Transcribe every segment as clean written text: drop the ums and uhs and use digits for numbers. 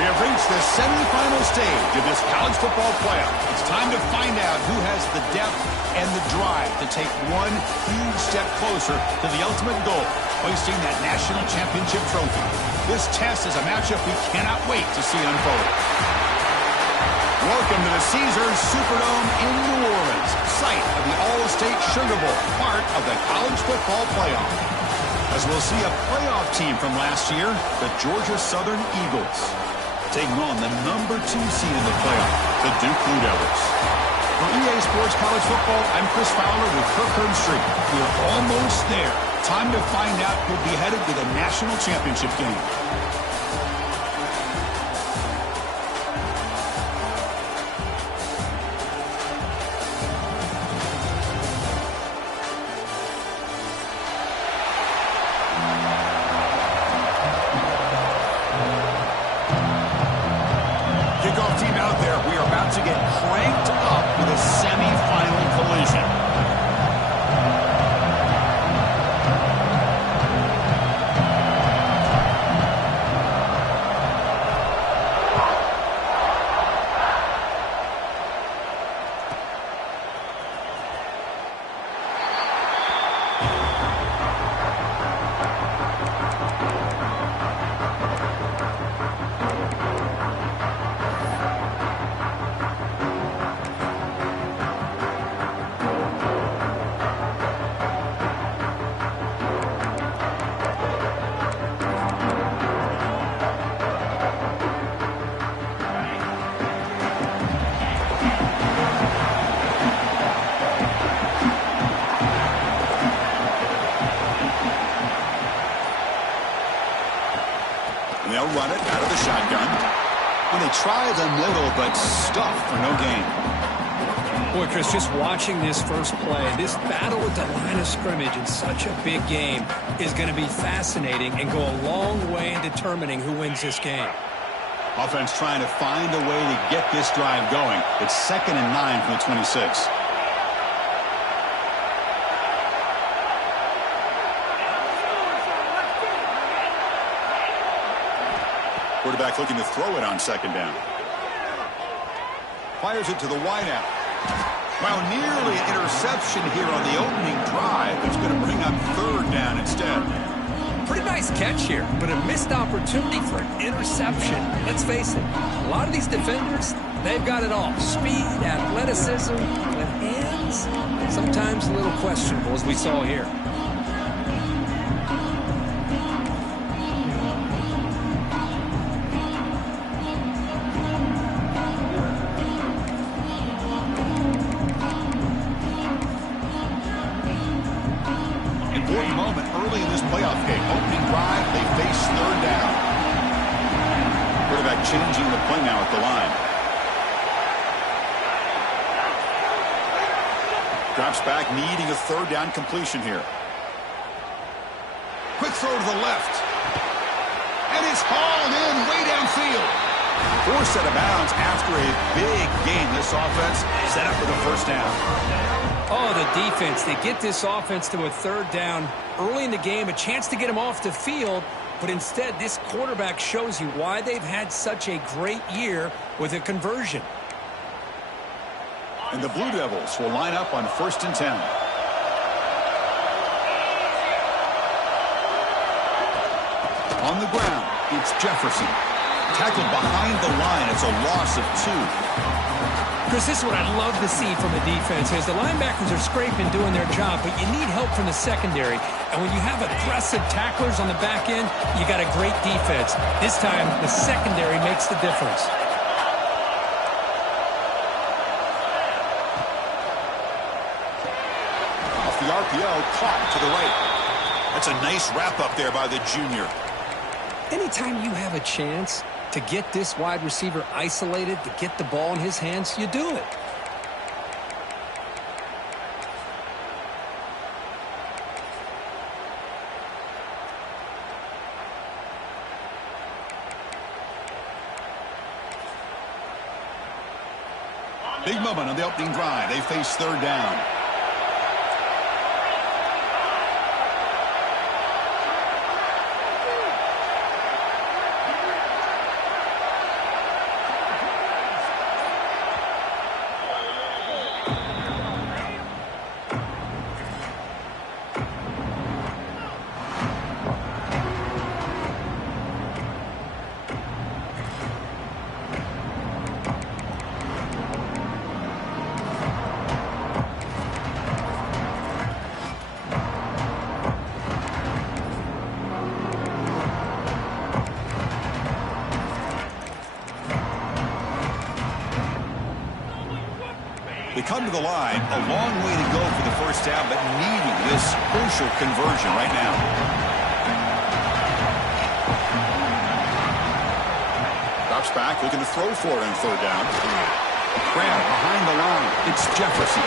We have reached the semifinal stage of this college football playoff. It's time to find out who has the depth and the drive to take one huge step closer to the ultimate goal, hoisting that national championship trophy. This test is a matchup we cannot wait to see unfold. Welcome to the Caesars Superdome in New Orleans, site of the All-State Sugar Bowl, part of the college football playoff. As we'll see a playoff team from last year, the Georgia Southern Eagles, taking on the number 2 seed in the playoff, the Duke Blue Devils. For EA Sports College Football, I'm Chris Fowler with Kirk Herbstreit. We're almost there. Time to find out who'll be headed to the national championship game. Kickoff team out there. We are about to get cranked up with a semifinal collision. run it out of the shotgun. And they try the middle, but stuffed for no gain. Boy, Chris, just watching this first play, this battle at the line of scrimmage in such a big game is going to be fascinating and go a long way in determining who wins this game. Offense trying to find a way to get this drive going. It's 2nd and 9 from the 26. Quarterback looking to throw it on 2nd down. Fires it to the wideout. Well, nearly an interception here on the opening drive. It's going to bring up 3rd down instead. Pretty nice catch here, but a missed opportunity for an interception. Let's face it, a lot of these defenders, they've got it all. Speed, athleticism, but hands, sometimes a little questionable, as we saw here. Important moment early in this playoff game. Opening drive, they face 3rd down. Quarterback changing the play now at the line. Drops back, needing a 3rd down completion here. Quick throw to the left. And it's hauled in way downfield. Forced out of bounds after a big gain. This offense set up for the 1st down. Oh, the defense. They get this offense to a 3rd down early in the game, a chance to get them off the field, but instead this quarterback shows you why they've had such a great year with a conversion. And the Blue Devils will line up on 1st and 10. On the ground, it's Jefferson. Tackled behind the line. It's a loss of 2. Chris, this is what I'd love to see from the defense is the linebackers are scraping, doing their job, but you need help from the secondary. And when you have aggressive tacklers on the back end, you got a great defense. This time, the secondary makes the difference. Off the RPO, caught to the right. That's a nice wrap up there by the junior. Anytime you have a chance to get this wide receiver isolated, to get the ball in his hands, you do it. Big moment on the opening drive. They face 3rd down. They come to the line, a long way to go for the 1st down, but needing this crucial conversion right now. Drops back, looking to throw for it on 3rd down. Crab behind the line. It's Jefferson.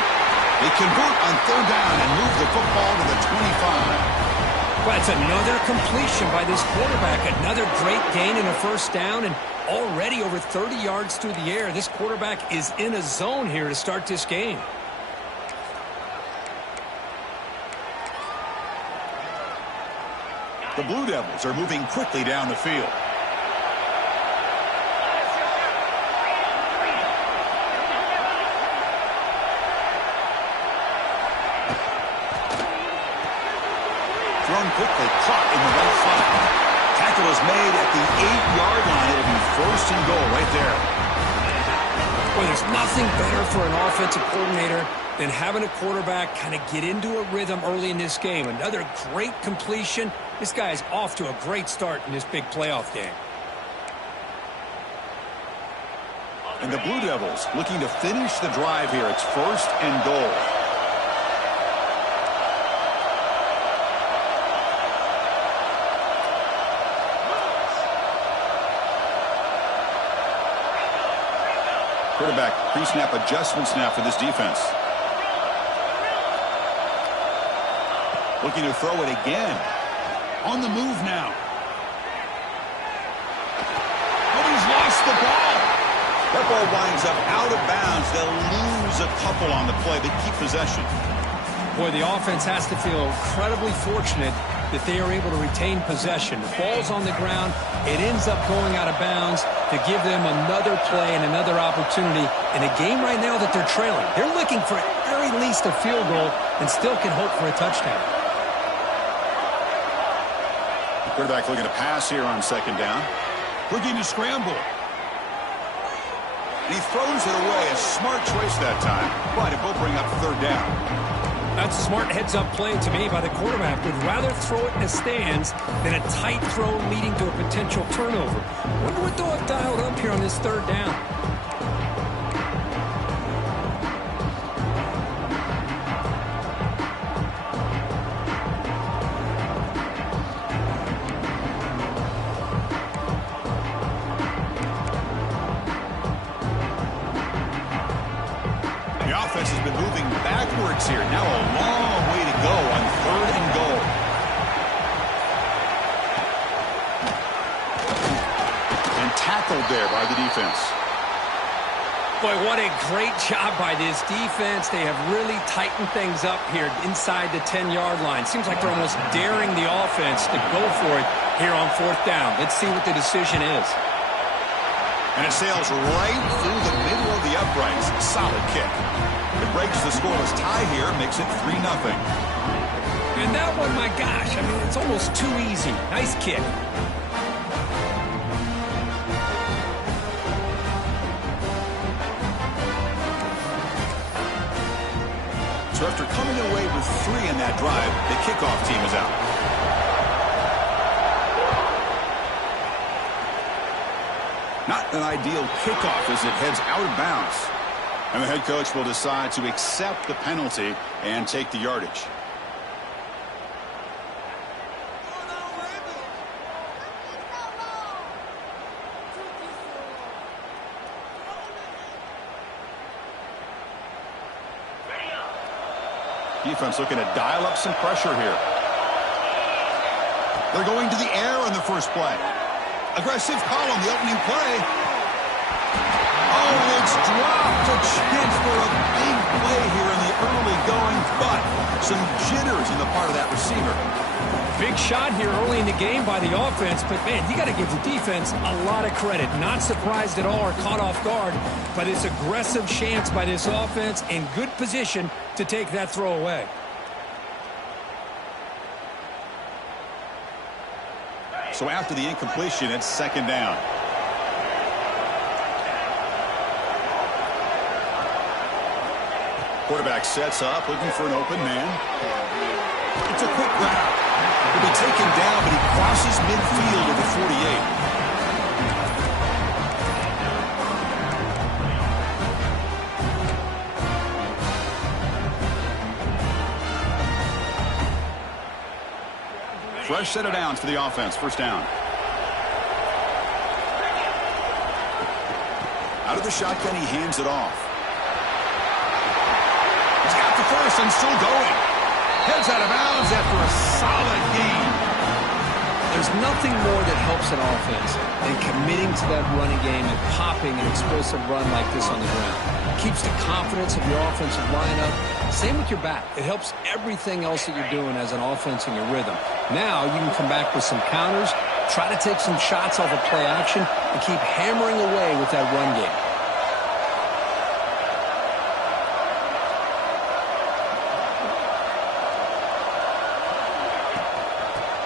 They convert on 3rd down and move the football to the 25. Well, it's another completion by this quarterback. Another great gain in a 1st down, and already over 30 yards through the air. This quarterback is in a zone here to start this game. The Blue Devils are moving quickly down the field. Thrown quickly, caught in the right slot. Tackle is made at the 8-yard line. It'll be 1st and goal right there. Well, there's nothing better for an offensive coordinator than having a quarterback kind of get into a rhythm early in this game. Another great completion. This guy is off to a great start in this big playoff game. And the Blue Devils looking to finish the drive here. It's 1st and goal. Quarterback pre-snap adjustments now for this defense. Looking to throw it again. On the move now. Oh, he's lost the ball. That ball winds up out of bounds. They'll lose a couple on the play. They keep possession. Boy, the offense has to feel incredibly fortunate that they are able to retain possession. The ball's on the ground. It ends up going out of bounds to give them another play and another opportunity in a game right now that they're trailing. They're looking for at very least a field goal and still can hope for a touchdown. Quarterback looking to pass here on second down. Looking to scramble. And he throws it away. A smart choice that time. But it will bring up third down. That's a smart heads-up play to me by the quarterback. Would rather throw it in the stands than a tight throw leading to a potential turnover. Wonder what they'll have dialed up here on this third down. The offense has been moving backwards here. Now a long way to go on third and goal. And tackled there by the defense. Boy, what a great job by this defense. They have really tightened things up here inside the 10-yard line. Seems like they're almost daring the offense to go for it here on fourth down. Let's see what the decision is. And it sails right through the middle of the uprights. Solid kick. It breaks the scoreless tie here, makes it 3-0. And that one, my gosh, I mean, it's almost too easy. Nice kick. So after coming away with 3 in that drive, the kickoff team is out. Not an ideal kickoff as it heads out of bounds. And the head coach will decide to accept the penalty and take the yardage. Defense looking to dial up some pressure here. They're going to the air on the first play. Aggressive call on the opening play. Oh, and it's dropped. A chance for a big play here in the early going, but some jitters on the part of that receiver. Big shot here early in the game by the offense, but, man, you got to give the defense a lot of credit. Not surprised at all or caught off guard by this aggressive chance by this offense in good position to take that throw away. So after the incompletion, it's second down. Quarterback sets up, looking for an open man. It's a quick grab. He'll be taken down, but he crosses midfield at the 48. Fresh set of downs for the offense. First down. Out of the shotgun, he hands it off. He's got the first and still going. Heads out of bounds after a solid game. There's nothing more that helps an offense than committing to that running game and popping an explosive run like this on the ground. It keeps the confidence of your offensive lineup. Same with your back. It helps everything else that you're doing as an offense in your rhythm. Now you can come back with some counters, try to take some shots off of play action, and keep hammering away with that run game.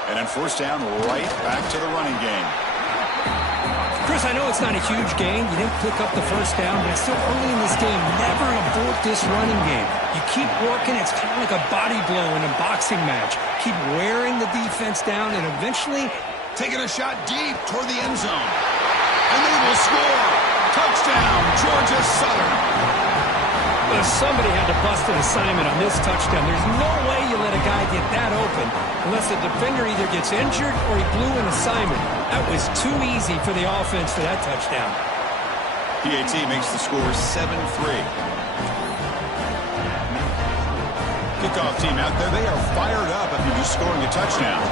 And then first down, right back to the running game. Chris, I know it's not a huge gain. You didn't pick up the first down, but it's still early in this game. Never abort this running game. You keep working. It's kind of like a body blow in a boxing match. Keep wearing the defense down, and eventually taking a shot deep toward the end zone. And they will score. Touchdown, Georgia Southern. Well, somebody had to bust an assignment on this touchdown. There's no way you let a guy get that open unless the defender either gets injured or he blew an assignment. That was too easy for the offense for that touchdown. PAT makes the score 7-3. Kickoff team out there, they are fired up after just scoring a touchdown.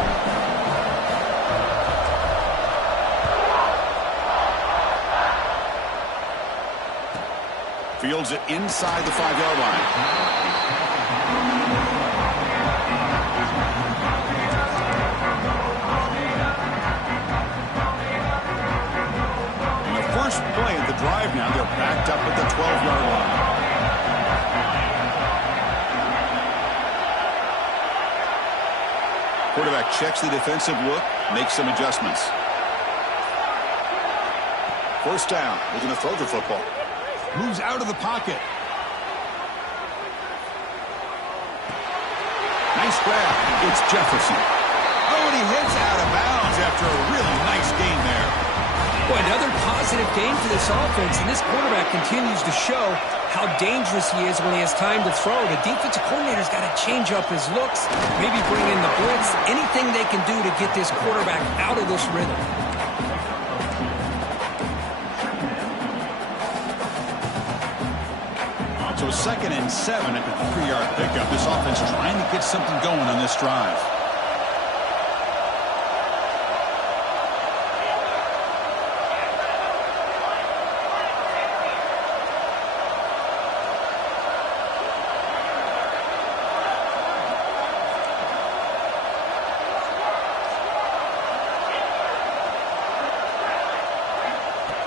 Fields it inside the 5-yard line. And the first play of the drive now, they're backed up at the 12-yard line. Quarterback checks the defensive look, makes some adjustments. First down, looking to throw the football. Moves out of the pocket. Nice grab. It's Jefferson. Oh, and he hits out of bounds after a really nice gain there. Boy, another positive gain for this offense, and this quarterback continues to show how dangerous he is when he has time to throw. The defensive coordinator's got to change up his looks, maybe bring in the blitz, anything they can do to get this quarterback out of this rhythm. So 2nd and 7 at the 3-yard pickup. This offense trying to get something going on this drive.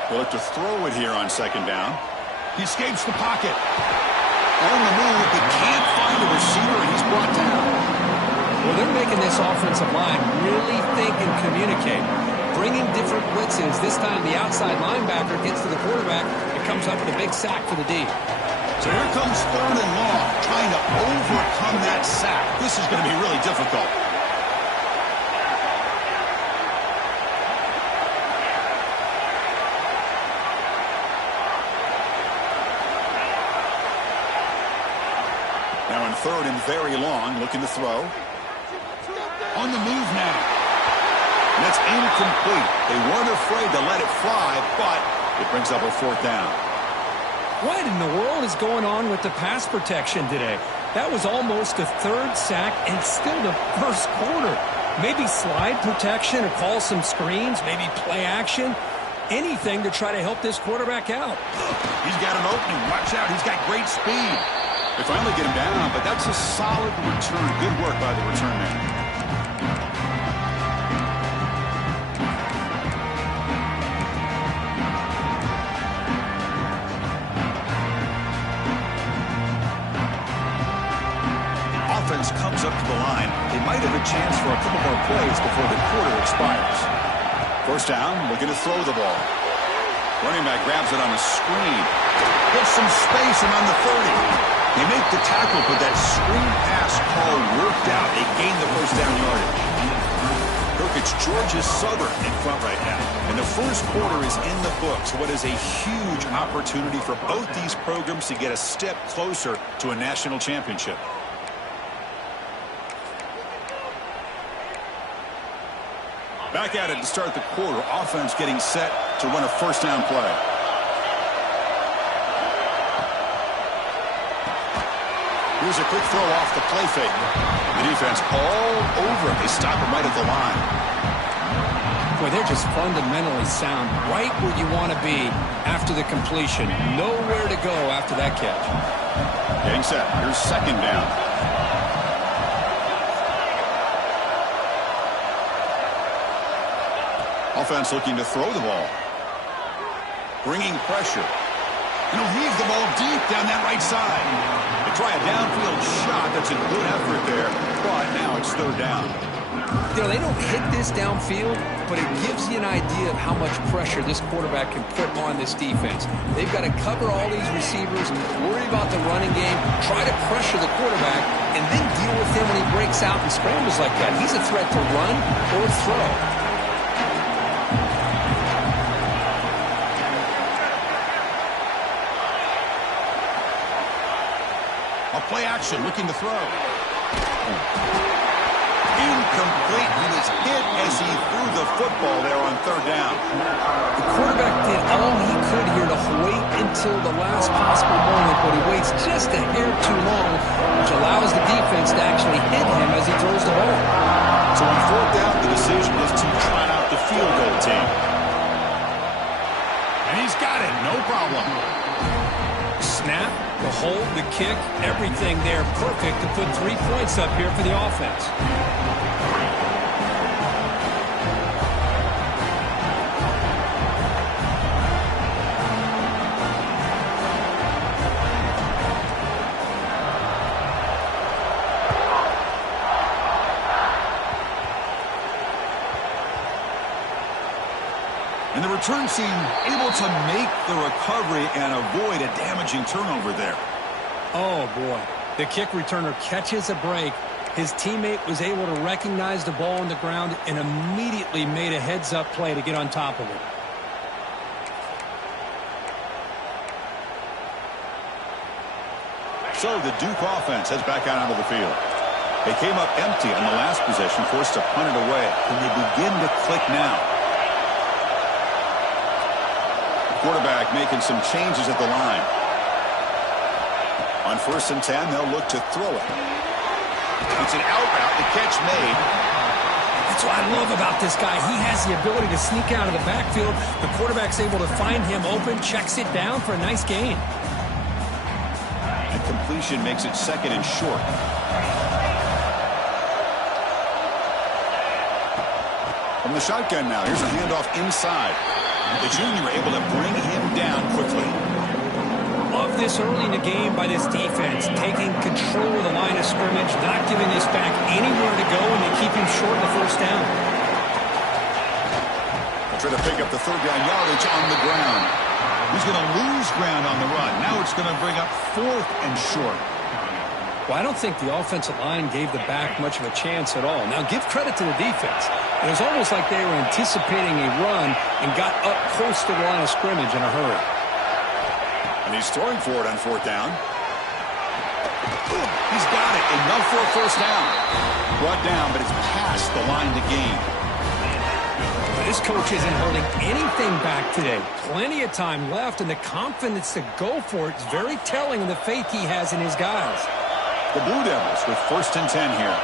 They'll look to throw it here on 2nd down. He escapes the pocket. On the move, but can't find a receiver, and he's brought down. Well, they're making this offensive line really think and communicate. Bringing different blitzes. This time the outside linebacker gets to the quarterback. It comes up with a big sack for the D. So here comes 3rd and long, trying to overcome that sack. This is going to be really difficult. Now in 3rd and very long, looking to throw. On the move now. And that's incomplete. They weren't afraid to let it fly, but it brings up a 4th down. What in the world is going on with the pass protection today? That was almost a 3rd sack and still the 1st quarter. Maybe slide protection or call some screens, maybe play action. Anything to try to help this quarterback out. He's got an opening. Watch out. He's got great speed. They finally get him down, but that's a solid return. Good work by the return man. Offense comes up to the line. They might have a chance for a couple more plays before the quarter expires. First down, looking to throw the ball. Running back grabs it on a screen. Gets some space and on the 30. They make the tackle, but that screen pass call worked out. They gained the first down yardage. Look, it's Georgia Southern in front right now. And the first quarter is in the books. What is a huge opportunity for both these programs to get a step closer to a national championship. Back at it to start the quarter. Offense getting set to run a first down play. Here's a quick throw off the play fake. The defense all over it. They stop him right at the line. Boy, they're just fundamentally sound. Right where you want to be after the completion. Nowhere to go after that catch. Getting set. Here's 2nd down. Offense looking to throw the ball. Bringing pressure. And he'll leave the ball deep down that right side. They try a downfield shot. That's a good effort there. But now it's 3rd down. You know, they don't hit this downfield, but it gives you an idea of how much pressure this quarterback can put on this defense. They've got to cover all these receivers, worry about the running game, try to pressure the quarterback, and then deal with him when he breaks out and scrambles like that. He's a threat to run or throw. Play action, looking to throw. Incomplete. He was hit as he threw the football there on third down. The quarterback did all he could here to wait until the last possible moment, but he waits just a hair too long, which allows the defense to actually hit him as he throws the ball. So on fourth down, the decision is to try out the field goal team. And he's got it. No problem. Snap, the hold, the kick, everything there perfect to put 3 points up here for the offense. And the return team able to make the recovery and avoid a damaging turnover there. Oh, boy. The kick returner catches a break. His teammate was able to recognize the ball on the ground and immediately made a heads-up play to get on top of it. So the Duke offense heads back out onto the field. They came up empty on the last possession, forced to punt it away. Can they begin to click now? Quarterback making some changes at the line. On 1st and 10, they'll look to throw it. It's an out route, the catch made. That's what I love about this guy. He has the ability to sneak out of the backfield. The quarterback's able to find him open, checks it down for a nice gain. And completion makes it 2nd and short. From the shotgun now, here's a handoff inside. The junior able to bring him down quickly. Love this early in the game by this defense, taking control of the line of scrimmage, not giving this back anywhere to go, and they keep him short of the first down. Try to pick up the 3rd down yardage on the ground. He's going to lose ground on the run. Now it's going to bring up 4th and short. Well, I don't think the offensive line gave the back much of a chance at all. Now, give credit to the defense. It was almost like they were anticipating a run and got up close to the line of scrimmage in a hurry. And he's throwing for it on 4th down. He's got it. Enough for a first down. Brought down, but it's past the line to gain. This coach isn't holding anything back today. Plenty of time left, and the confidence to go for it is very telling of the faith he has in his guys. The Blue Devils with 1st and 10 here.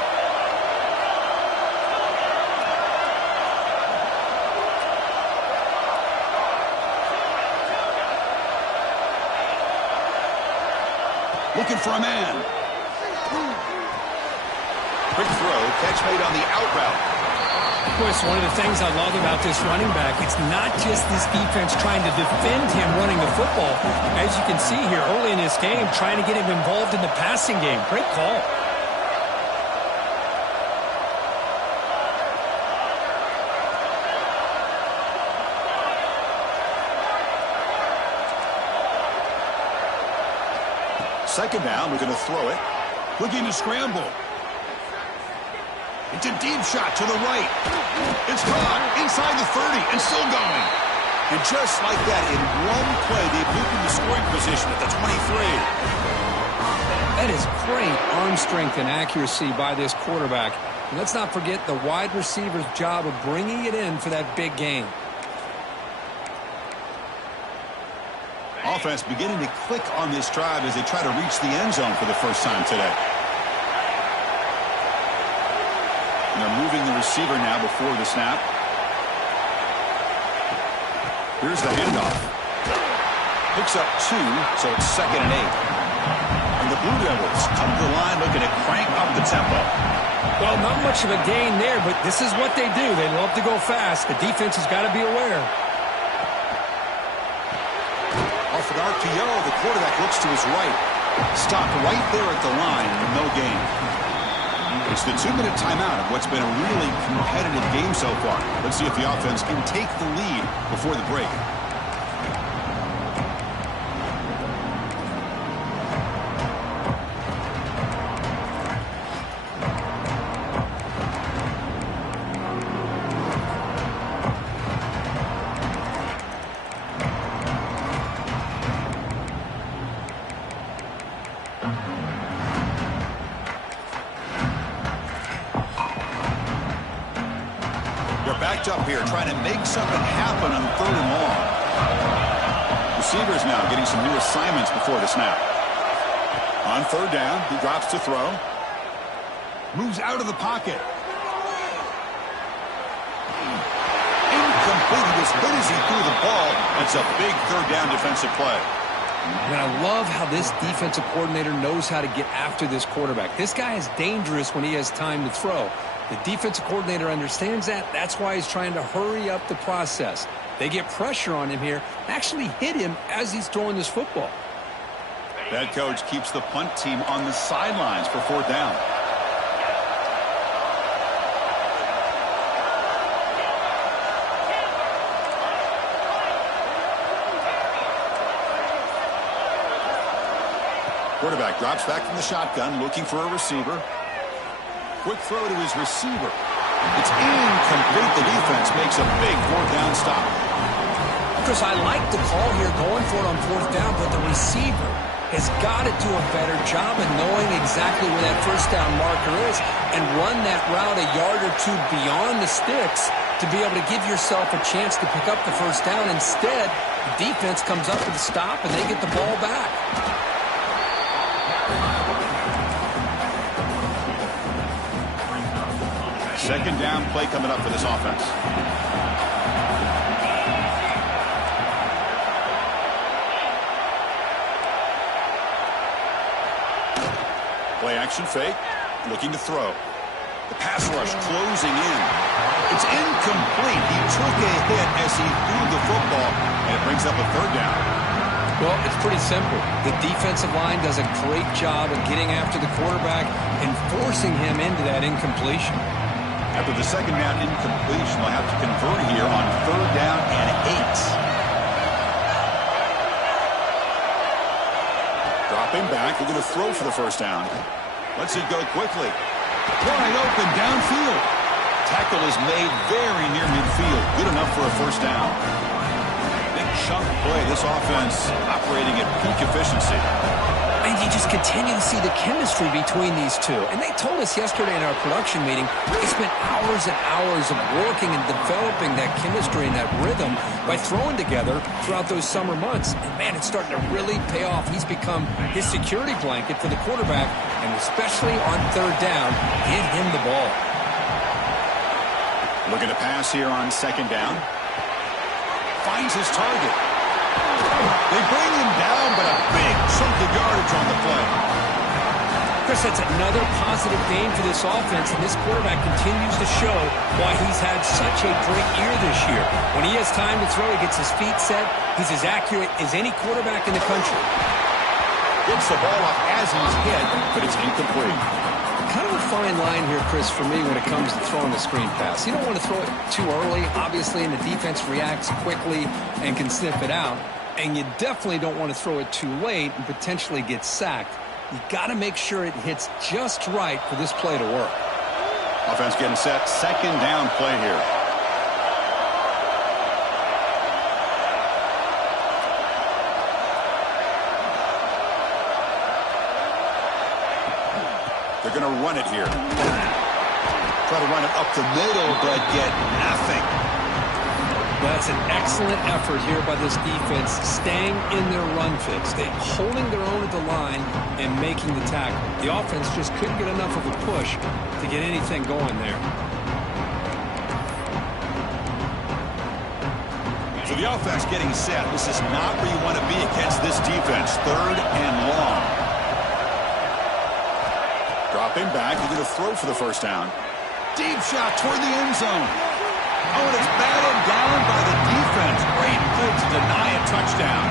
Looking for a man. Quick throw, catch made on the out route. Of course, one of the things I love about this running back, it's not just this defense trying to defend him running the football. As you can see here early in this game, trying to get him involved in the passing game. Great call. Second down, we're going to throw it. Looking to scramble. It's a deep shot to the right. It's caught inside the 30 and still going. And just like that, in one play, they've moved into scoring position at the 23. That is great arm strength and accuracy by this quarterback. And let's not forget the wide receiver's job of bringing it in for that big gain. Offense beginning to click on this drive as they try to reach the end zone for the first time today. And they're moving the receiver now before the snap. Here's the handoff. Picks up 2, so it's 2nd and 8. And the Blue Devils come to the line looking to crank up the tempo. Well, not much of a gain there, but this is what they do. They love to go fast. The defense has got to be aware. Off an RPO, the quarterback looks to his right. Stopped right there at the line, no gain. It's the 2-minute timeout of what's been a really competitive game so far. Let's see if the offense can take the lead before the break. Backed up here, trying to make something happen on 3rd and long. Receivers now getting some new assignments before the snap. On 3rd down, he drops to throw. Moves out of the pocket. Incomplete. He was hit as he threw the ball. That's a big 3rd down defensive play. And I love how this defensive coordinator knows how to get after this quarterback. This guy is dangerous when he has time to throw. The defensive coordinator understands that. That's why he's trying to hurry up the process. They get pressure on him here, actually hit him as he's throwing this football. That coach keeps the punt team on the sidelines for 4th down. Quarterback drops back from the shotgun, looking for a receiver. Quick throw to his receiver. It's incomplete. The defense makes a big 4th down stop. Chris, I like the call here going for it on 4th down, but the receiver has got to do a better job of knowing exactly where that 1st down marker is and run that route a yard or two beyond the sticks to be able to give yourself a chance to pick up the 1st down. Instead, the defense comes up with a stop and they get the ball back. 2nd down play coming up for this offense. Play action fake. Looking to throw. The pass rush closing in. It's incomplete. He took a hit as he threw the football, and it brings up a 3rd down. Well, it's pretty simple. The defensive line does a great job of getting after the quarterback and forcing him into that incompletion. After the 2nd down incompletion, they'll have to convert here on 3rd down and 8. Dropping back. They're going to throw for the 1st down. Lets it go quickly. Wide open downfield. Tackle is made very near midfield. Good enough for a 1st down. Big chunk play. This offense operating at peak efficiency. And you just continue to see the chemistry between these two. And they told us yesterday in our production meeting, they spent hours and hours of working and developing that chemistry and that rhythm by throwing together throughout those summer months. And, man, it's starting to really pay off. He's become his security blanket for the quarterback, and especially on 3rd down, get him the ball. Looking to pass here on 2nd down. Finds his target. They bring him down, but a big chunk of yardage on the play. Chris, that's another positive game for this offense, and this quarterback continues to show why he's had such a great year this year. When he has time to throw, he gets his feet set. He's as accurate as any quarterback in the country. Gets the ball up as he's hit, but it's incomplete. Kind of a fine line here, Chris, for me when it comes to throwing the screen pass. You don't want to throw it too early, obviously, and the defense reacts quickly and can sniff it out. And you definitely don't want to throw it too late and potentially get sacked. You got to make sure it hits just right for this play to work. Offense getting set. 2nd down play here. They're going to run it here. Try to run it up the middle, but get nothing. That's an excellent effort here by this defense, staying in their run fix. They're holding their own at the line and making the tackle. The offense just couldn't get enough of a push to get anything going there. So the offense getting set. This is not where you want to be against this defense. 3rd and long. Dropping back. They're going to throw for the 1st down. Deep shot toward the end zone. Oh, and it's batted down by the defense. Great play to deny a touchdown.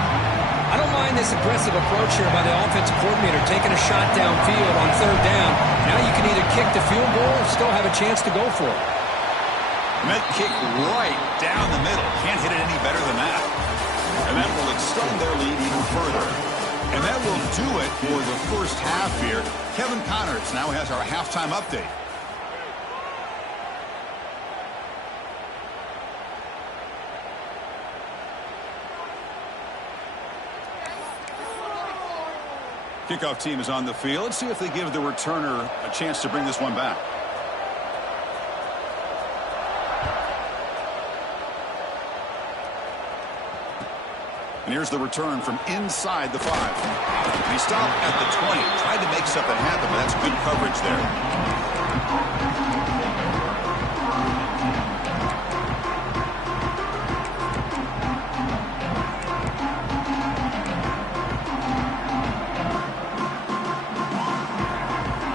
I don't mind this aggressive approach here by the offensive coordinator, taking a shot downfield on 3rd down. Now you can either kick the field goal or still have a chance to go for it. And that kick right down the middle. Can't hit it any better than that. And that will extend their lead even further. And that will do it for the 1st half here. Kevin Connors now has our halftime update. Kickoff team is on the field. Let's see if they give the returner a chance to bring this one back. And here's the return from inside the 5. And he stopped at the 20. Tried to make something happen, but that's good coverage there.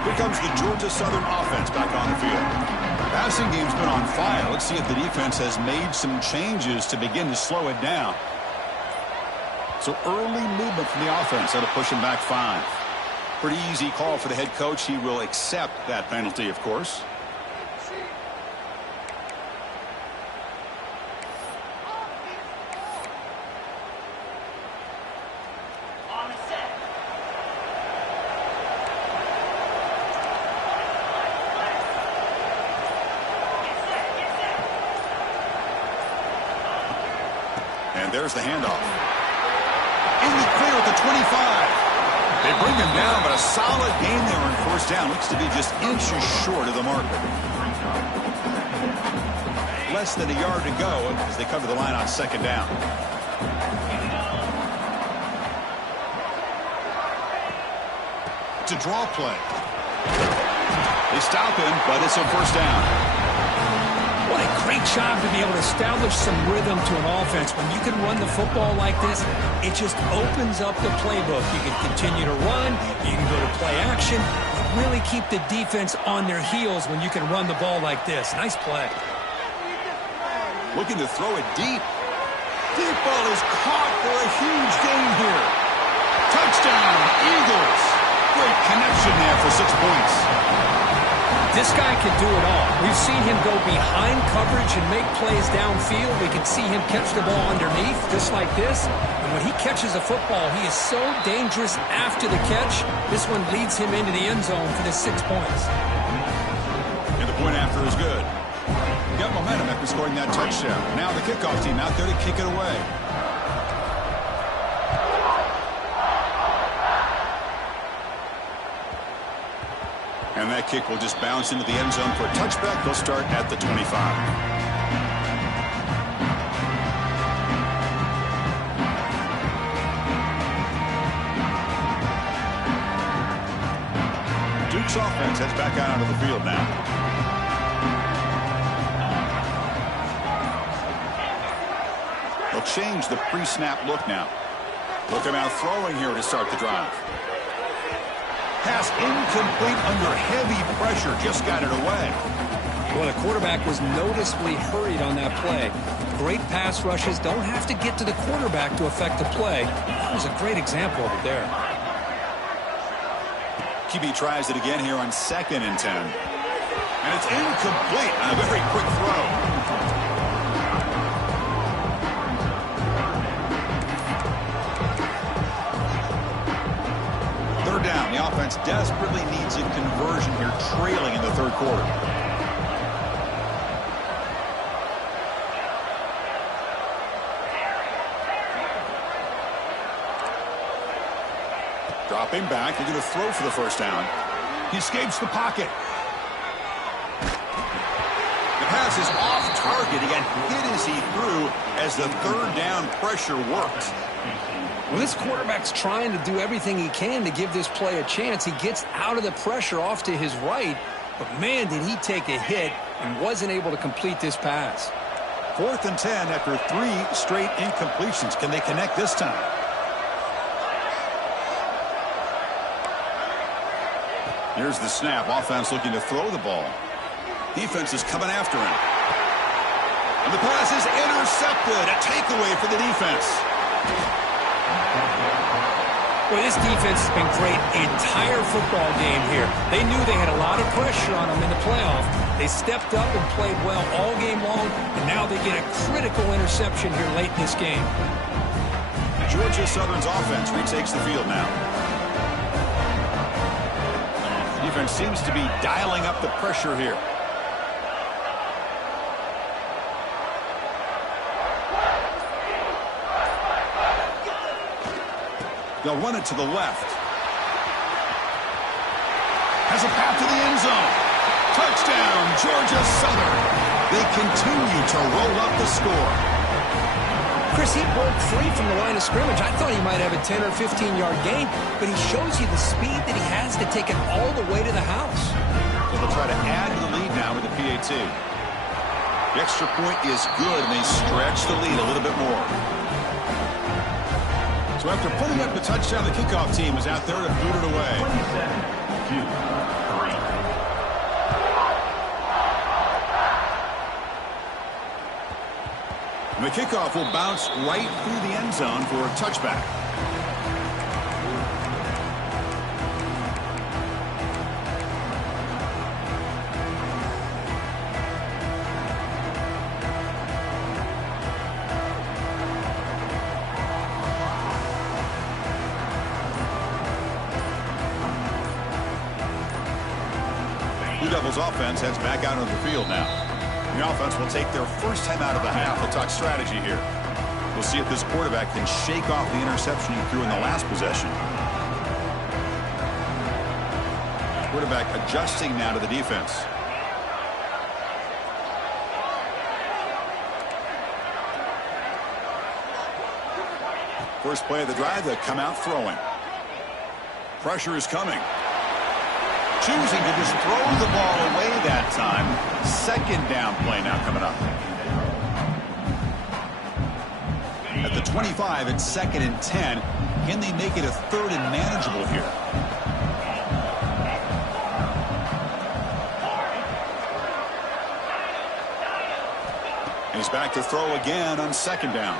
Here comes the Georgia Southern offense back on the field. Passing game's been on fire. Let's see if the defense has made some changes to begin to slow it down. So early movement from the offense. That'll push him back 5. Pretty easy call for the head coach. He will accept that penalty, of course. And there's the handoff. In the clear at the 25. They bring him down, but a solid gain there on first down. Looks to be just inches short of the marker. Less than a yard to go as they cover the line on second down. It's a draw play. They stop him, but it's a first down. What a great job to be able to establish some rhythm to an offense. When you can run the football like this, it just opens up the playbook. You can continue to run. You can go to play action. You really keep the defense on their heels when you can run the ball like this. Nice play. Looking to throw it deep. Deep ball is caught for a huge gain here. Touchdown, Eagles. Great connection there for 6 points. This guy can do it all. We've seen him go behind coverage and make plays downfield. We can see him catch the ball underneath, just like this. And when he catches a football, he is so dangerous after the catch. This one leads him into the end zone for the 6 points. And the point after is good. Got momentum after scoring that touchdown. Now the kickoff team out there to kick it away. And that kick will just bounce into the end zone for a touchback. They'll start at the 25. Duke's offense heads back out onto the field now. They'll change the pre-snap look now. Look him out throwing here to start the drive. Pass incomplete under heavy pressure. Just got it away. Well, the quarterback was noticeably hurried on that play. Great pass rushes don't have to get to the quarterback to affect the play. That was a great example of it there. QB tries it again here on 2nd and 10. And it's incomplete on a very quick throw. Down. The offense desperately needs a conversion here, trailing in the third quarter. Dropping back, they're going to throw for the first down. He escapes the pocket. The pass is off target. He got hit as he threw as the third down pressure worked. Well, this quarterback's trying to do everything he can to give this play a chance. He gets out of the pressure off to his right, but man, did he take a hit and wasn't able to complete this pass. 4th and 10 after 3 straight incompletions. Can they connect this time? Here's the snap. Offense looking to throw the ball. Defense is coming after him. And the pass is intercepted. A takeaway for the defense. Well, this defense has been great the entire football game here. They knew they had a lot of pressure on them in the playoff. They stepped up and played well all game long, and now they get a critical interception here late in this game. Georgia Southern's offense retakes the field now. The defense seems to be dialing up the pressure here. They'll run it to the left. Has a path to the end zone. Touchdown, Georgia Southern. They continue to roll up the score. Chris, he broke free from the line of scrimmage. I thought he might have a 10 or 15-yard gain, but he shows you the speed that he has to take it all the way to the house. So they'll try to add to the lead now with the PAT. The extra point is good, and they stretch the lead a little bit more. So after putting up the touchdown, the kickoff team is out there to boot it away. 27-3. And the kickoff will bounce right through the end zone for a touchback. Blue Devils offense heads back out onto the field now. The offense will take their first time out of the half. We'll talk strategy here. We'll see if this quarterback can shake off the interception he threw in the last possession. Quarterback adjusting now to the defense. First play of the drive, they come out throwing. Pressure is coming. Choosing to just throw the ball away that time. Second down play now coming up. At the 25, it's 2nd and 10. Can they make it a 3rd and manageable here? He's back to throw again on 2nd down.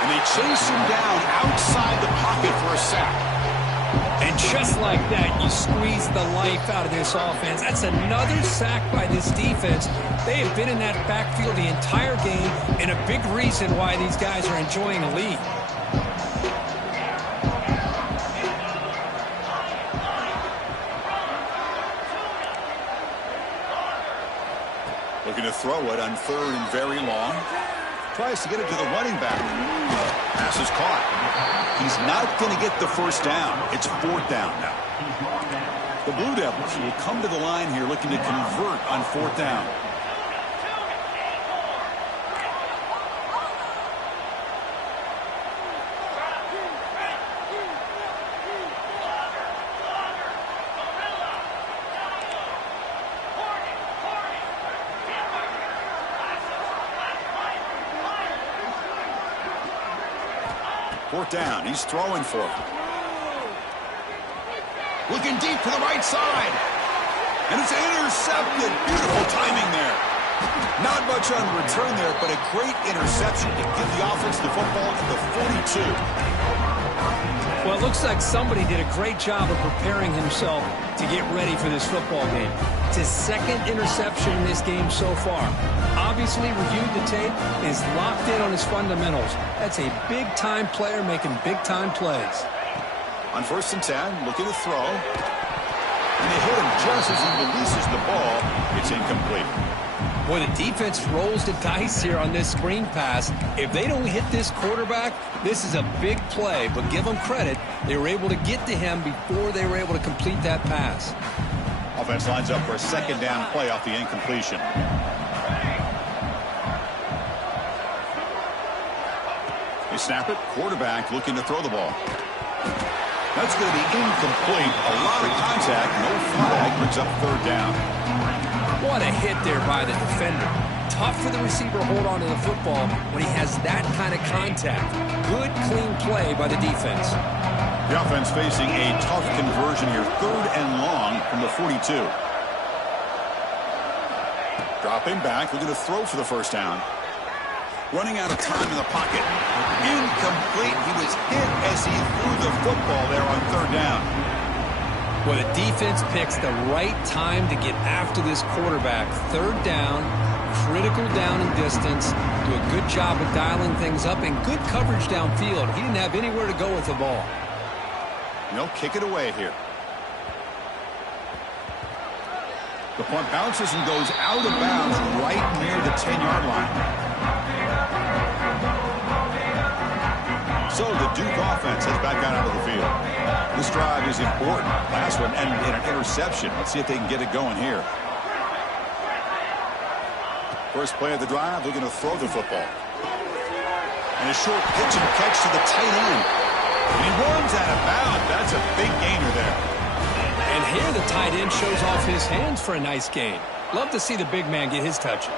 And they chase him down outside the pocket for a sack. And just like that, you squeeze the life out of this offense. That's another sack by this defense. They have been in that backfield the entire game, and a big reason why these guys are enjoying the lead. Looking to throw it on 3rd and very long. Tries to get it to the running back. Pass is caught. He's not going to get the first down. It's 4th down now. The Blue Devils will come to the line here looking to convert on 4th down. Fourth down. He's throwing for it. Looking deep to the right side. And it's intercepted. Beautiful timing there. Not much on return there, but a great interception to give the offense the football at the 42. Well, it looks like somebody did a great job of preparing himself to get ready for this football game. It's his 2nd interception in this game so far. Obviously reviewed the tape, is locked in on his fundamentals. That's a big-time player making big-time plays. On 1st and 10, looking to throw. And they hit him just as he releases the ball. It's incomplete. Boy, the defense rolls the dice here on this screen pass. If they don't hit this quarterback, this is a big play. But give them credit, they were able to get to him before they were able to complete that pass. Offense lines up for a 2nd down play off the incompletion. They snap it. Quarterback looking to throw the ball. That's going to be incomplete. A lot of contact. No flag. Brings up 3rd down. What a hit there by the defender. Tough for the receiver to hold on to the football when he has that kind of contact. Good, clean play by the defense. The offense facing a tough conversion here. 3rd and long from the 42. Dropping back. Looking to throw for the first down. Running out of time in the pocket. Incomplete. He was hit as he threw the football there on 3rd down. Well, the defense picks the right time to get after this quarterback. 3rd down, critical down and distance. Do a good job of dialing things up and good coverage downfield. He didn't have anywhere to go with the ball. They'll kick it away here. The punt bounces and goes out of bounds right near the 10-yard line. So the Duke offense heads back out onto the field. This drive is important. Last one ended in an interception. Let's see if they can get it going here. First play of the drive, looking to throw the football. And a short pitch and catch to the tight end. And he runs out of bounds. That's a big gainer there. And here the tight end shows off his hands for a nice gain. Love to see the big man get his touches.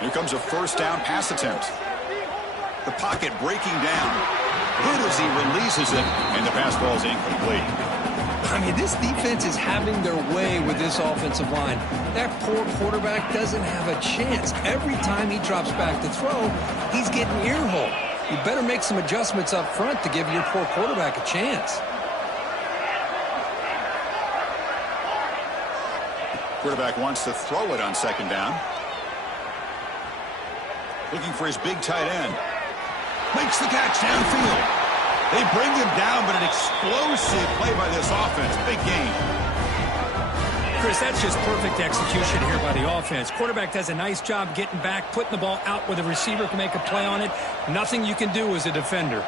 Here comes a first down pass attempt. The pocket breaking down. Good as he releases it, and the pass ball is incomplete. I mean, this defense is having their way with this offensive line. That poor quarterback doesn't have a chance. Every time he drops back to throw, he's getting earholed. You better make some adjustments up front to give your poor quarterback a chance. Quarterback wants to throw it on second down. Looking for his big tight end. Makes the catch downfield. They bring him down, but an explosive play by this offense. Big game. Chris, that's just perfect execution here by the offense. Quarterback does a nice job getting back, putting the ball out where the receiver can make a play on it. Nothing you can do as a defender.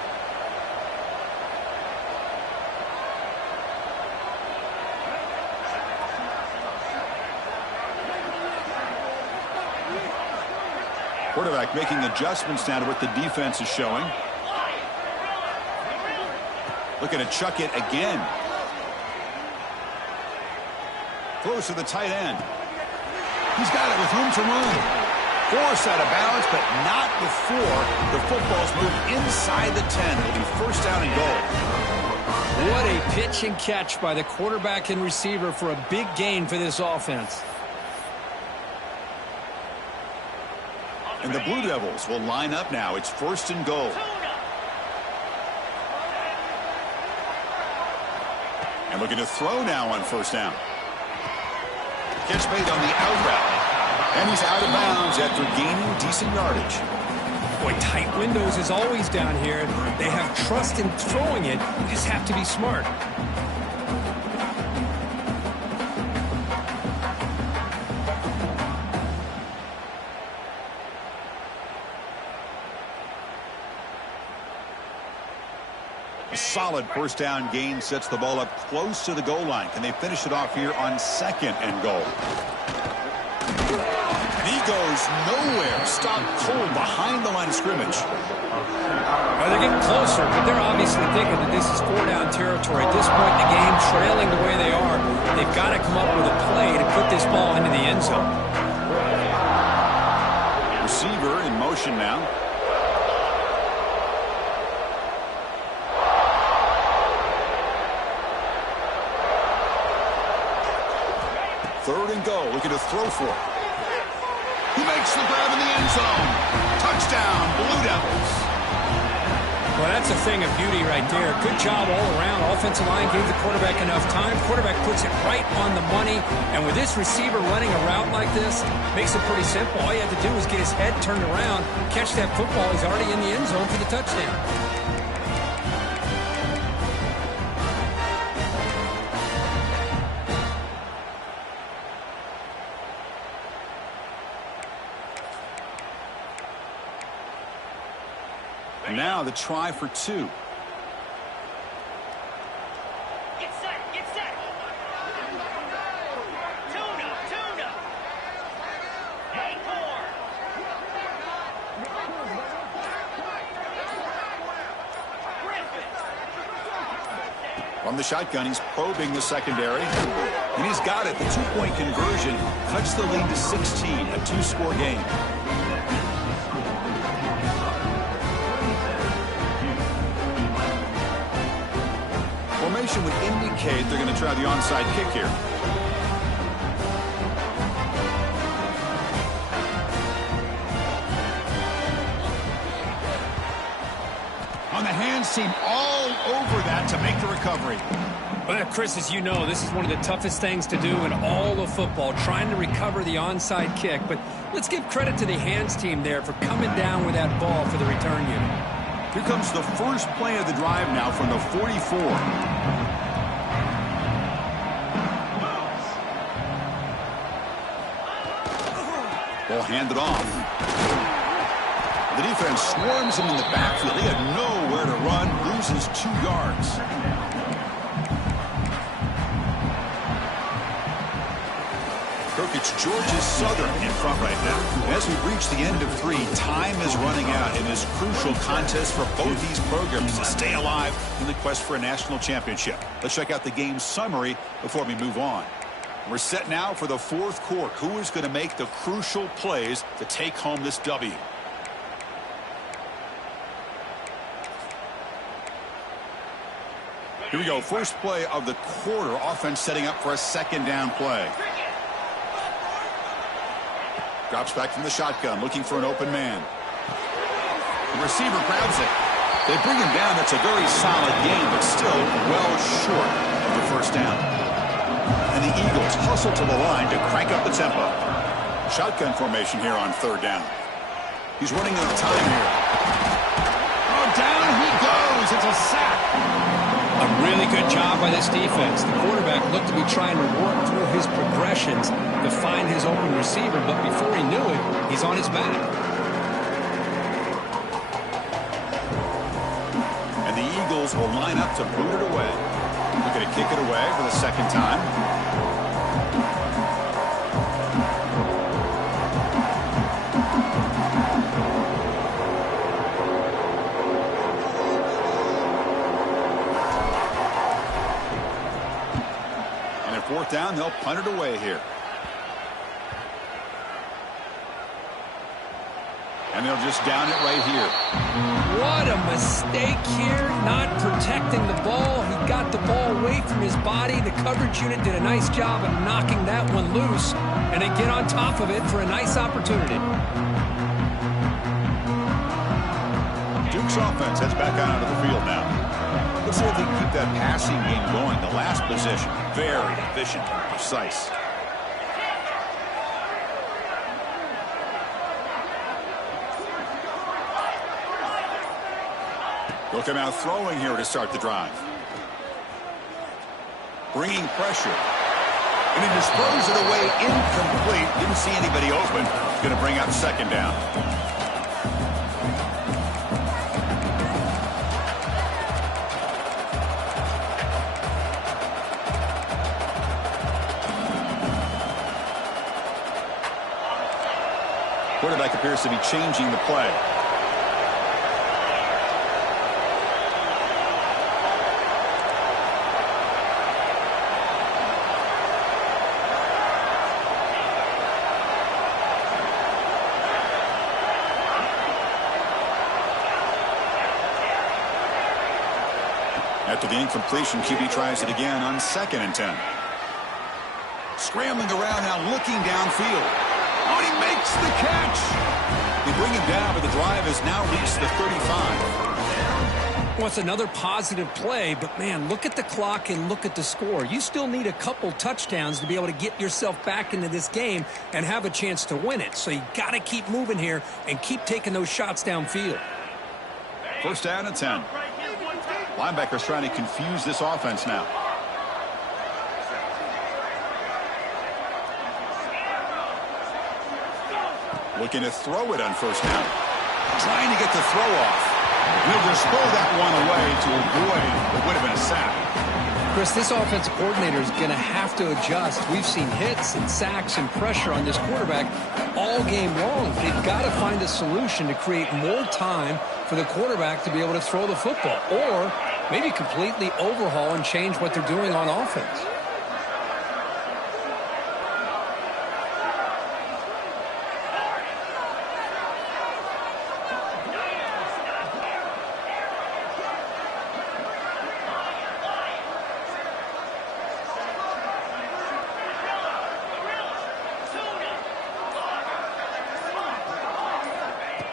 Quarterback making adjustments now to what the defense is showing. Looking to chuck it again. Throws to the tight end. He's got it with room to run. Forced out of bounds, but not before the football's moved inside the 10. It'll be first down and goal. What a pitch and catch by the quarterback and receiver for a big gain for this offense. And the Blue Devils will line up now. It's first and goal. And looking to throw now on first down. Catch made on the out route. And he's out of bounds after gaining decent yardage. Boy, tight windows is always down here. They have trust in throwing it. You just have to be smart. Solid first down gain sets the ball up close to the goal line. Can they finish it off here on second and goal? He goes nowhere. Stopped cold behind the line of scrimmage. Well, they're getting closer, but they're obviously thinking that this is four-down territory. At this point in the game, trailing the way they are, they've got to come up with a play to put this ball into the end zone. Receiver in motion now. Third and goal, looking to throw for it. He makes the grab in the end zone. Touchdown, Blue Devils. Well, that's a thing of beauty right there. Good job all around. Offensive line gave the quarterback enough time. Quarterback puts it right on the money. And with this receiver running a route like this, makes it pretty simple. All you have to do is get his head turned around, catch that football. He's already in the end zone for the touchdown. And now the try for two. Get set, get set. Tuna, tuna. Acorn. Griffin. From the shotgun, he's probing the secondary. And he's got it. The two-point conversion cuts the lead to 16, a two-score game. Formation would indicate they're going to try the onside kick here. On the hands team all over that to make the recovery. Well, Chris, as you know, this is one of the toughest things to do in all of football, trying to recover the onside kick. But let's give credit to the hands team there for coming down with that ball for the return unit. Here comes the first play of the drive now from the 44. Ball handed off. The defense swarms him in the backfield. He had nowhere to run, loses 2 yards. Kirk, it's Georgia Southern in front right now. As we reach the end of 3, time is running out in this crucial contest for both these programs to stay alive in the quest for a national championship. Let's check out the game summary before we move on. We're set now for the 4th quarter. Who is going to make the crucial plays to take home this W? Here we go. First play of the quarter. Offense setting up for a 2nd down play. Drops back from the shotgun, looking for an open man. The receiver grabs it. They bring him down. That's a very solid game, but still well short of the 1st down. And the Eagles hustle to the line to crank up the tempo. Shotgun formation here on 3rd down. He's running out of time here. Oh, down he goes. It's a sack. A really good job by this defense. The quarterback looked to be trying to work through his progressions to find his open receiver, but before he knew it, he's on his back. And the Eagles will line up to boot it away. They're going to kick it away for the 2nd time. And at 4th down, they'll punt it away here. And they'll just down it right here. What a mistake here, not protecting the ball. He got the ball away from his body. The coverage unit did a nice job of knocking that one loose, and they get on top of it for a nice opportunity. Duke's offense heads back out onto the field now. Let's see if they can keep that passing game going. The last possession, very efficient and precise. They'll come out throwing here to start the drive. Bringing pressure. And he just throws it away incomplete. Didn't see anybody open. Going to bring up 2nd down. Quarterback appears to be changing the play. After the incompletion, QB tries it again on 2nd and 10. Scrambling around now, looking downfield. Oh, he makes the catch. They bring him down, but the drive has now reached the 35. Well, it's another positive play, but man, look at the clock and look at the score. You still need a couple touchdowns to be able to get yourself back into this game and have a chance to win it. So you got to keep moving here and keep taking those shots downfield. 1st down and 10. Linebackers trying to confuse this offense now. Looking to throw it on 1st down. Trying to get the throw off. And he'll just throw that one away to avoid what would have been a sack. Chris, this offensive coordinator is going to have to adjust. We've seen hits and sacks and pressure on this quarterback all game long. They've got to find a solution to create more time for the quarterback to be able to throw the football, or maybe completely overhaul and change what they're doing on offense.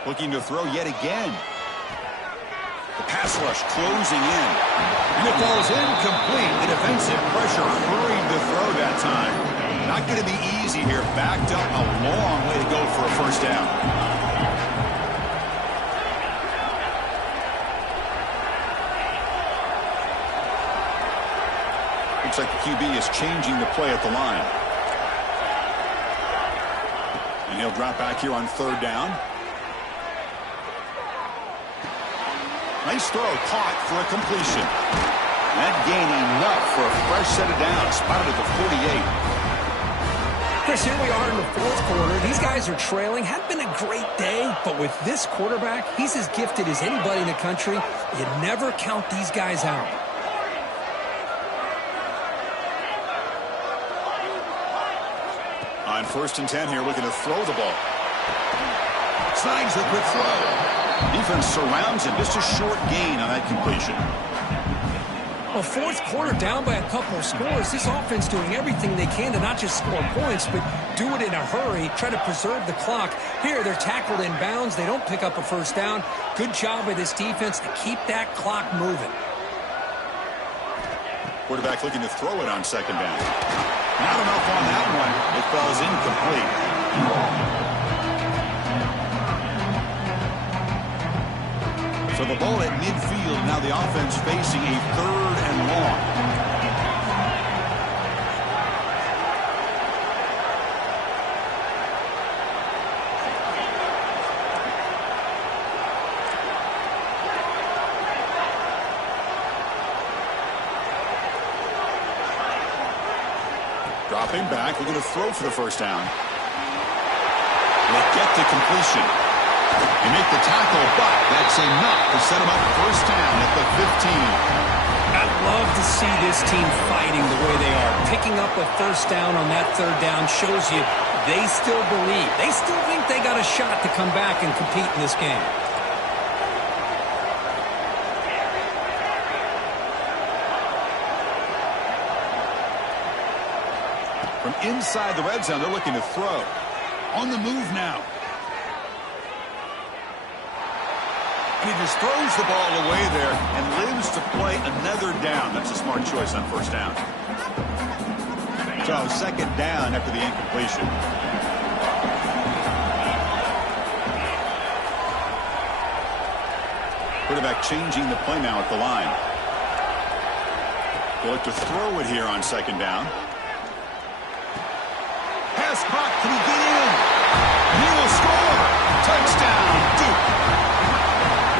Looking to throw yet again. The pass rush closing in. And it falls incomplete. The defensive pressure hurried the throw that time. Not going to be easy here. Backed up a long way to go for a 1st down. Looks like the QB is changing the play at the line. And he'll drop back here on 3rd down. Nice throw, caught for a completion. That gain enough for a fresh set of downs, spotted at the 48. Chris, here we are in the fourth quarter. These guys are trailing. Hadn't been a great day, but with this quarterback, he's as gifted as anybody in the country. You never count these guys out. On 1st and 10 here, looking to throw the ball. Snags the quick throw. Defense surrounds him. Just a short gain on that completion. Well, fourth quarter down by a couple of scores. This offense doing everything they can to not just score points, but do it in a hurry, try to preserve the clock. Here, they're tackled in bounds. They don't pick up a first down. Good job by this defense to keep that clock moving. Quarterback looking to throw it on 2nd down. Not enough on that one. It falls incomplete. So the ball at midfield. Now the offense facing a 3rd and long. Dropping back, looking to throw for the first down. They get the completion. You make the tackle, but that's enough to set them up first down at the 15. I love to see this team fighting the way they are. Picking up a first down on that 3rd down shows you they still believe. They still think they got a shot to come back and compete in this game. From inside the red zone, they're looking to throw. On the move now. And he just throws the ball away there and lives to play another down. That's a smart choice on first down. So 2nd down after the incompletion. Quarterback changing the play now at the line. They'll look to throw it here on 2nd down. Pass caught. Can he get in? He will score. Touchdown, Duke.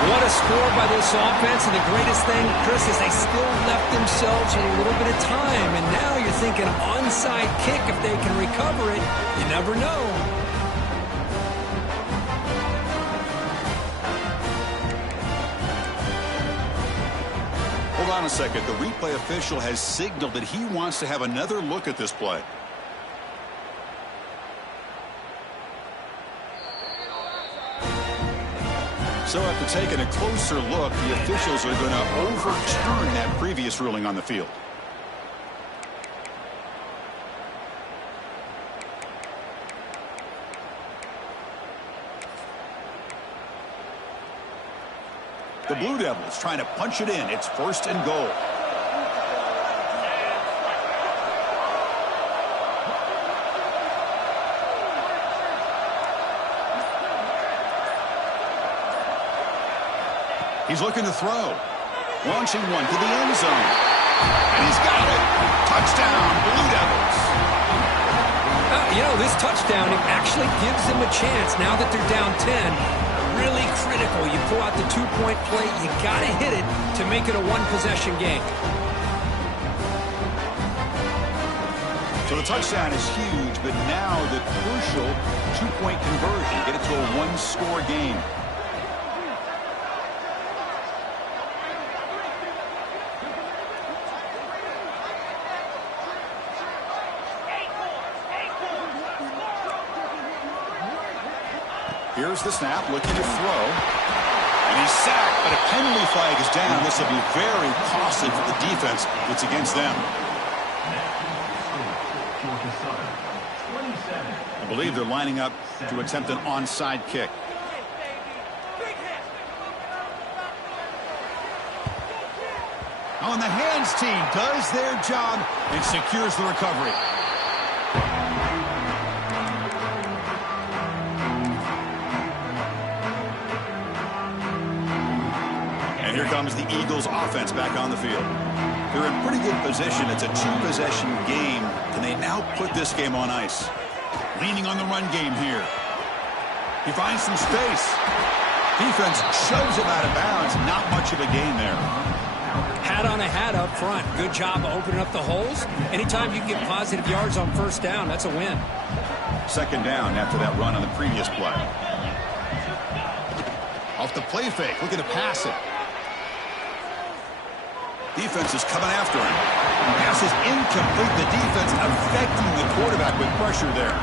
What a score by this offense, and the greatest thing, Chris, is they still left themselves a little bit of time, and now you're thinking onside kick if they can recover it. You never know. Hold on a second. The replay official has signaled that he wants to have another look at this play. So after taking a closer look, the officials are going to overturn that previous ruling on the field. The Blue Devils trying to punch it in. It's 1st and goal. He's looking to throw. Launching one to the end zone. And he's got it. Touchdown, Blue Devils. You know, this touchdown, it actually gives them a chance now that they're down 10. Really critical. You pull out the 2-point play. You got to hit it to make it a one-possession game. So the touchdown is huge, but now the crucial 2-point conversion. Get it to a one-score game. Here's the snap, looking to throw. And he's sacked, but a penalty flag is down. This will be very costly for the defense. It's against them. I believe they're lining up to attempt an onside kick. On the hands team does their job and secures the recovery. And here comes the Eagles offense back on the field. They're in pretty good position. It's a two-possession game. Can they now put this game on ice? Leaning on the run game here. He finds some space. Defense shoves him out of bounds. Not much of a gain there. Hat on a hat up front. Good job of opening up the holes. Anytime you get positive yards on first down, that's a win. Second down after that run on the previous play. Off the play fake, looking to pass it. Defense is coming after him. Pass is incomplete. The defense affecting the quarterback with pressure there.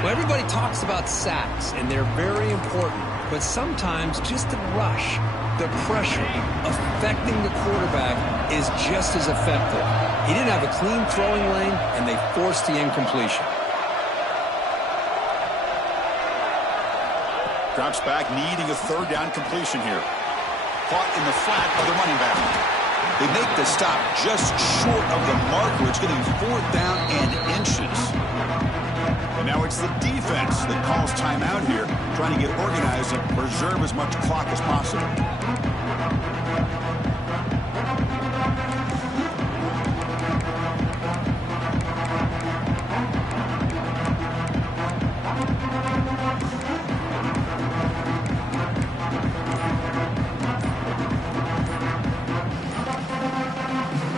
Well, everybody talks about sacks, and they're very important. But sometimes just the rush, the pressure, affecting the quarterback is just as effective. He didn't have a clean throwing lane, and they forced the incompletion. Drops back, needing a third down completion here. Caught in the flat by the running back. They make the stop just short of the marker. It's going to be 4th down and inches. And now it's the defense that calls timeout here, trying to get organized and preserve as much clock as possible.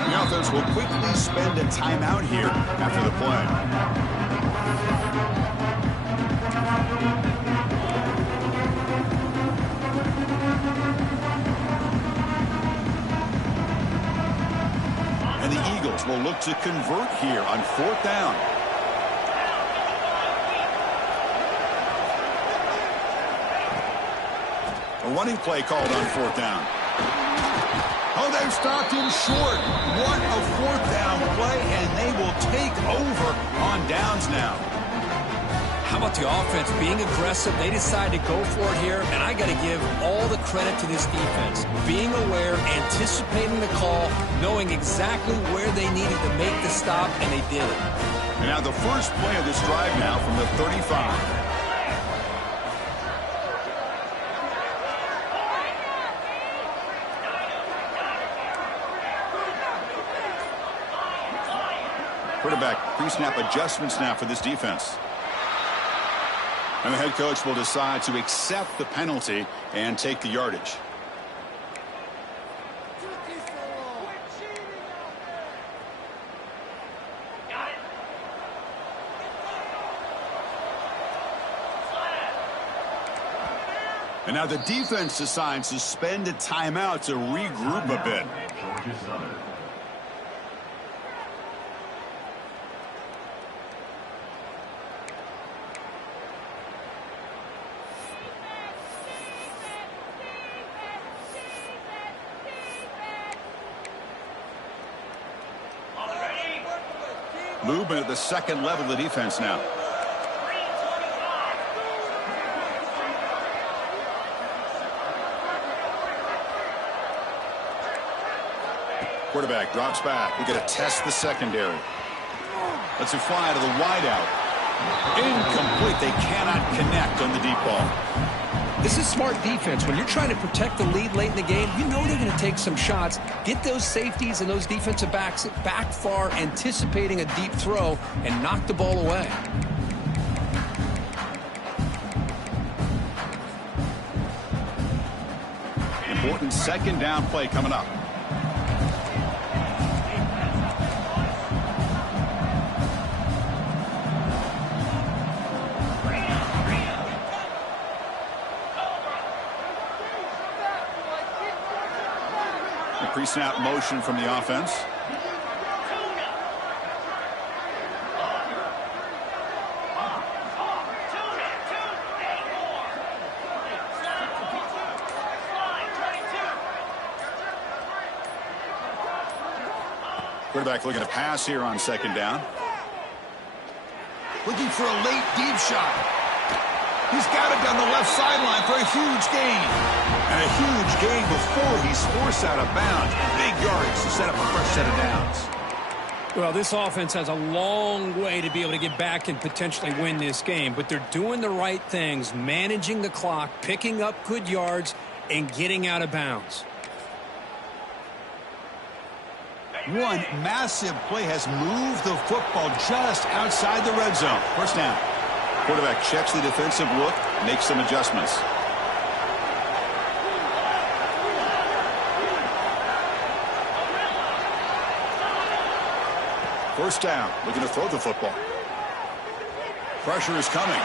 The offense will quickly spend a timeout here after the play. And the Eagles will look to convert here on 4th down. A running play called on 4th down. Oh, they've stopped him short. What a 4th down play, and they will take over on downs now. How about the offense being aggressive? They decided to go for it here, and I got to give all the credit to this defense. Being aware, anticipating the call, knowing exactly where they needed to make the stop, and they did it. And now the first play of this drive now from the 35. Quarterback pre-snap adjustments now for this defense. And the head coach will decide to accept the penalty and take the yardage. And now the defense decides to spend a timeout to regroup a bit. Movement at the second level of the defense now. Quarterback drops back. We got to test the secondary. Let's it fly to the wideout. Incomplete. They cannot connect on the deep ball. This is smart defense. When you're trying to protect the lead late in the game, you know they're going to take some shots. Get those safeties and those defensive backs back far, anticipating a deep throw, and knock the ball away. Important second down play coming up. Pre-snap motion from the offense. Quarterback looking to pass here on second down. Looking for a late deep shot. He's got it down the left sideline for a huge gain. And a huge gain before he's forced out of bounds. Big yards to set up a fresh set of downs. Well, this offense has a long way to be able to get back and potentially win this game. But they're doing the right things, managing the clock, picking up good yards, and getting out of bounds. One massive play has moved the football just outside the red zone. First down. Quarterback checks the defensive look, makes some adjustments. First down, looking to throw the football. Pressure is coming.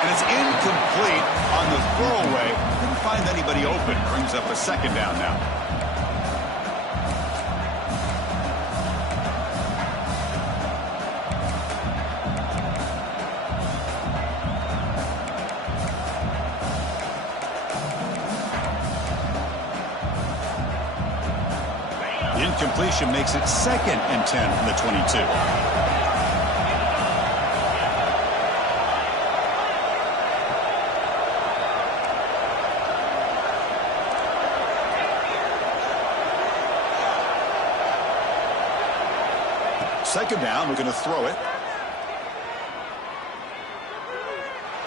And it's incomplete on the throwaway. Didn't find anybody open. Brings up a second down now. Incompletion makes it 2nd and 10 from the 22. Second down, we're going to throw it.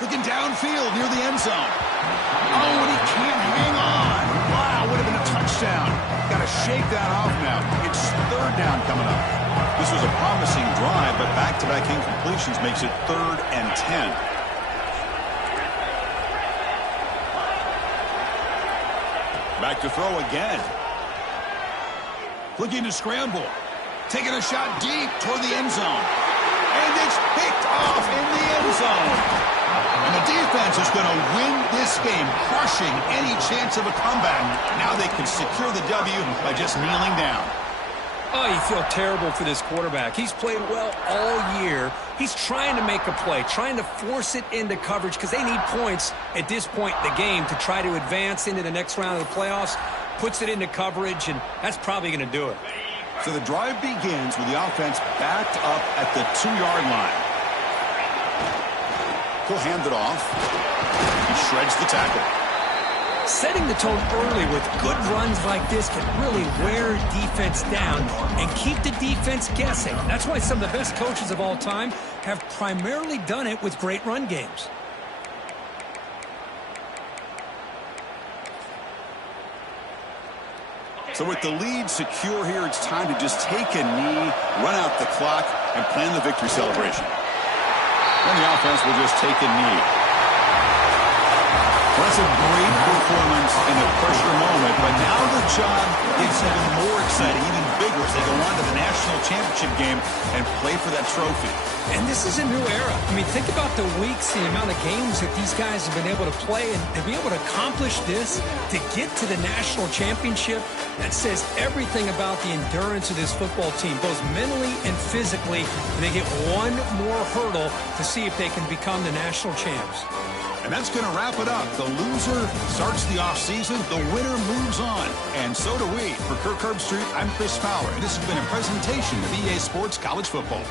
Looking downfield near the end zone. Oh, and he can't hang on. Wow, would have been a touchdown. Got to shake that off now. It's third down coming up. This was a promising drive, but back-to-back incompletions makes it 3rd and 10. Back to throw again. Looking to scramble. Taking a shot deep toward the end zone. And it's picked off in the end zone. And the defense is going to win this game, crushing any chance of a comeback. Now they can secure the W by just kneeling down. Oh, you feel terrible for this quarterback. He's played well all year. He's trying to make a play, trying to force it into coverage because they need points at this point in the game to try to advance into the next round of the playoffs. Puts it into coverage, and that's probably going to do it. So the drive begins with the offense backed up at the 2-yard line. He'll hand it off. He shreds the tackle. Setting the tone early with good runs like this can really wear defense down and keep the defense guessing. That's why some of the best coaches of all time have primarily done it with great run games. So with the lead secure here, it's time to just take a knee, run out the clock, and plan the victory celebration. Then the offense will just take a knee. Well, that's a great performance in a pressure moment, but now the job gets even more exciting, even bigger as they go on to the national championship game and play for that trophy. And this is a new era. I mean, think about the weeks, the amount of games that these guys have been able to play, and to be able to accomplish this, to get to the national championship, that says everything about the endurance of this football team, both mentally and physically. And they get one more hurdle to see if they can become the national champs. And that's going to wrap it up. The loser starts the offseason. The winner moves on. And so do we. For Kirk Herbstreit, I'm Chris Fowler. And this has been a presentation of EA Sports College Football.